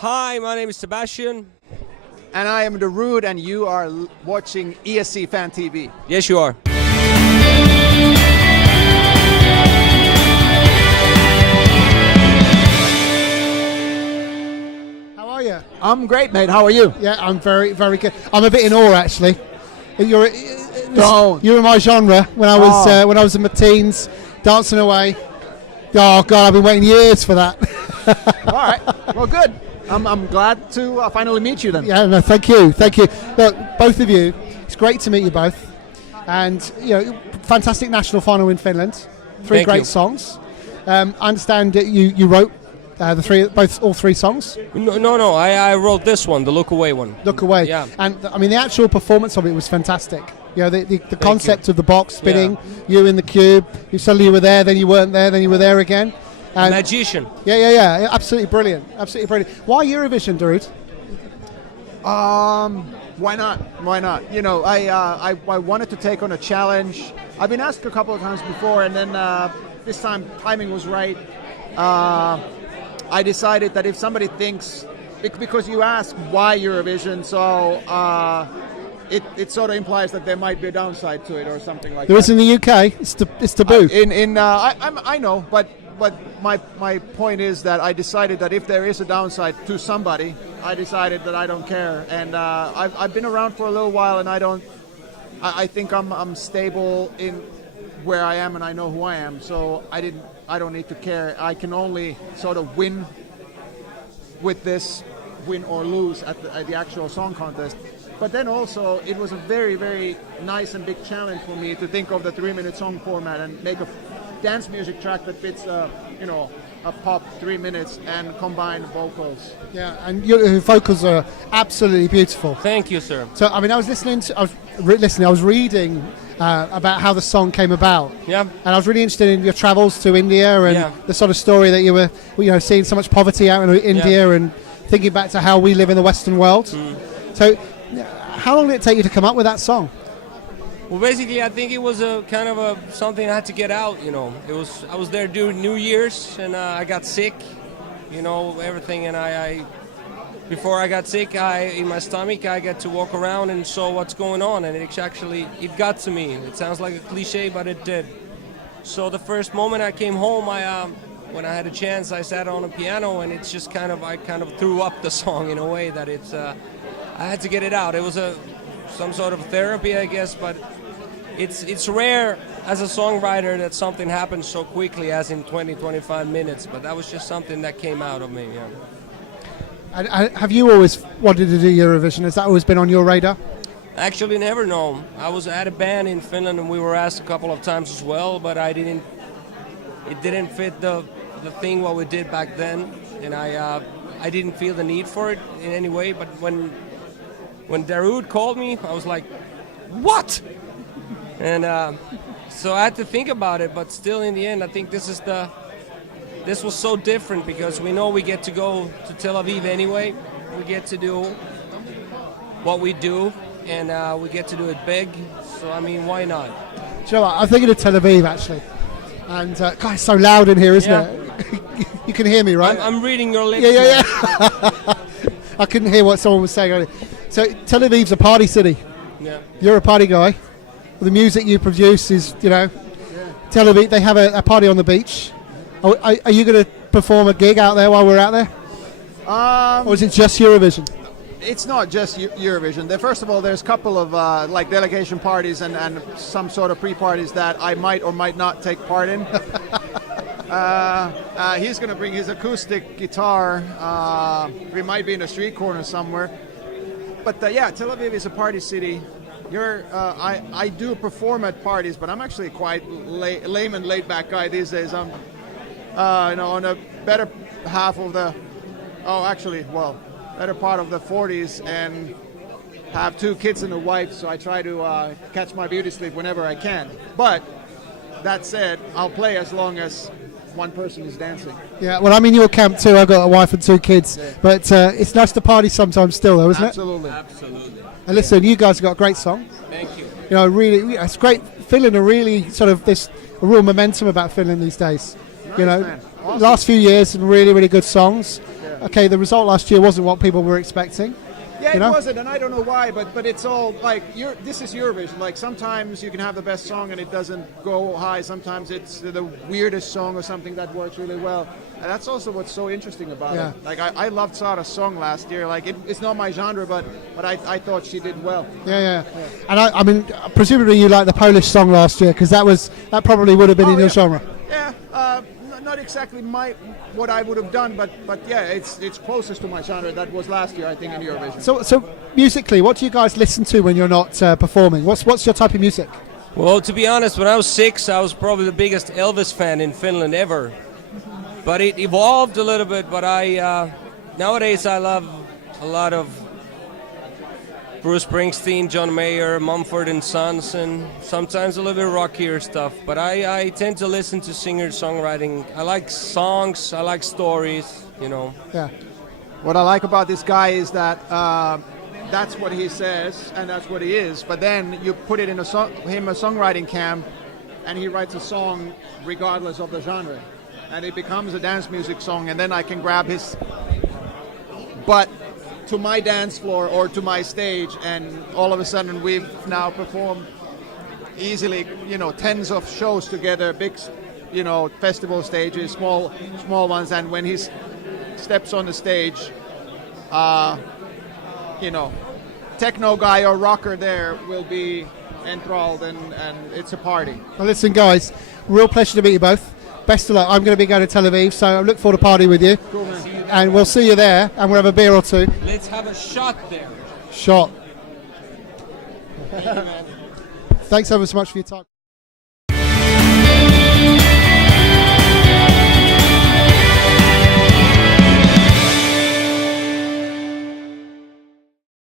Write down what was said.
Hi, my name is Sebastian. And I am Darude, and you are watching ESC Fan TV. Yes, you are. How are you? I'm great, mate. How are you? Yeah, I'm very, very good. I'm a bit in awe, actually. You're in my genre when I was in my teens, dancing away. Oh God, I've been waiting years for that. All right. Well, good. I'm glad to finally meet you then. Yeah, no, thank you. Look, both of you, it's great to meet you both. And, fantastic national final in Finland. Three great songs. I understand that you wrote all three songs. No, I wrote this one, the Look Away one. Look Away. Yeah. And, I mean, the actual performance of it was fantastic. The concept of the box spinning, you in the cube, suddenly you were there, then you weren't there, then you were there again. Magician. Yeah. Absolutely brilliant. Why Eurovision, Darude? Why not? I wanted to take on a challenge. I've been asked a couple of times before, and then this time timing was right. I decided that if somebody thinks, because you ask why Eurovision, so it sort of implies that there might be a downside to it or something like that. There is in the UK. It's taboo. I know, but my point is that I decided that if there is a downside to somebody, I decided that I don't care. And I've been around for a little while, and I think I'm stable in where I am, and I know who I am. So I don't need to care. I can only sort of win with this, win or lose at the actual song contest. But then also, it was a very, very nice and big challenge for me to think of the 3-minute song format and make a dance music track that fits, a pop 3 minutes and combine vocals. Yeah, and your vocals are absolutely beautiful. Thank you, sir. So, I mean, I was reading about how the song came about. Yeah. And I was really interested in your travels to India and the sort of story that you were, seeing so much poverty out in India and thinking back to how we live in the Western world. So, how long did it take you to come up with that song? Well, basically, I think it was a kind of something I had to get out. I was there during New Year's, and I got sick. Everything, and before I got sick, in my stomach, I got to walk around and saw what's going on, and it got to me. It sounds like a cliche, but it did. So the first moment I came home, when I had a chance, I sat on a piano, and it's just I kind of threw up the song in a way that I had to get it out. It was some sort of therapy, I guess, but it's rare as a songwriter that something happens so quickly as in 20-25 minutes, but that was just something that came out of me. Yeah. And have you always wanted to do Eurovision? Has that always been on your radar? Actually, never known. I was at a band in Finland, and we were asked a couple of times as well, but it didn't fit the thing what we did back then, and I didn't feel the need for it in any way. But when Darude called me, I was like, what? And so I had to think about it, but still in the end, I think this was so different because we know we get to go to Tel Aviv anyway. We get to do what we do, and we get to do it big. So, I mean, why not? Do you know what? I'm thinking of Tel Aviv, actually. And, God, it's so loud in here, isn't it? You can hear me, right? I'm reading your lips. Yeah. I couldn't hear what someone was saying earlier. So Tel Aviv's a party city. Yeah. You're a party guy. The music you produce is, Tel Aviv, they have a party on the beach. Are you going to perform a gig out there while we're out there? Or is it just Eurovision? It's not just Eurovision. First of all, there's a couple of delegation parties and some sort of pre-parties that I might or might not take part in. He's going to bring his acoustic guitar. We might be in a street corner somewhere. But Tel Aviv is a party city. I do perform at parties, but I'm actually quite lame and laid-back guy these days. I'm on a better half of better part of the 40s and have 2 kids and a wife, so I try to catch my beauty sleep whenever I can. But that said, I'll play as long as one person is dancing. Yeah, well, I'm in your camp too. I've got a wife and 2 kids, but it's nice to party sometimes still, though, isn't it? Absolutely. And listen, you guys have got a great song. Thank you. Really, it's great. Finland are really sort of a real momentum about Finland these days. Nice, man. Awesome. Last few years, some really, really good songs. okay, the result last year wasn't what people were expecting. Yeah, You know? it wasn't, and I don't know why, but it's all like this is Eurovision. Like sometimes you can have the best song and it doesn't go high. Sometimes it's the weirdest song or something that works really well. And that's also what's so interesting about Yeah. it. Like I loved Sara's song last year. Like it's not my genre, but I thought she did well. Yeah. And I mean, presumably you liked the Polish song last year because that probably would have been in your genre. Yeah, not exactly what I would have done, but yeah, it's closest to my genre. That was last year, I think, in Eurovision. So musically, what do you guys listen to when you're not performing? What's your type of music? Well, to be honest, when I was 6, I was probably the biggest Elvis fan in Finland ever. But it evolved a little bit. But nowadays I love a lot of Bruce Springsteen, John Mayer, Mumford and Sons, and sometimes a little bit rockier stuff. But I tend to listen to singer-songwriting. I like songs, I like stories, you know. Yeah. What I like about this guy is that that's what he says and that's what he is. But then you put it in a songwriting camp, and he writes a song regardless of the genre, and it becomes a dance music song. And then I can grab his butt to my dance floor or to my stage, and all of a sudden we've now performed easily, tens of shows together, big, festival stages, small ones, and when he steps on the stage, techno guy or rocker there will be enthralled, and it's a party. Well, listen, guys, real pleasure to meet you both. Best of luck. I'm going to be going to Tel Aviv, so I look forward to party with you. Cool, man. And we'll see you there, and we'll have a beer or two. Let's have a shot there. Shot. Thanks ever so much for your time.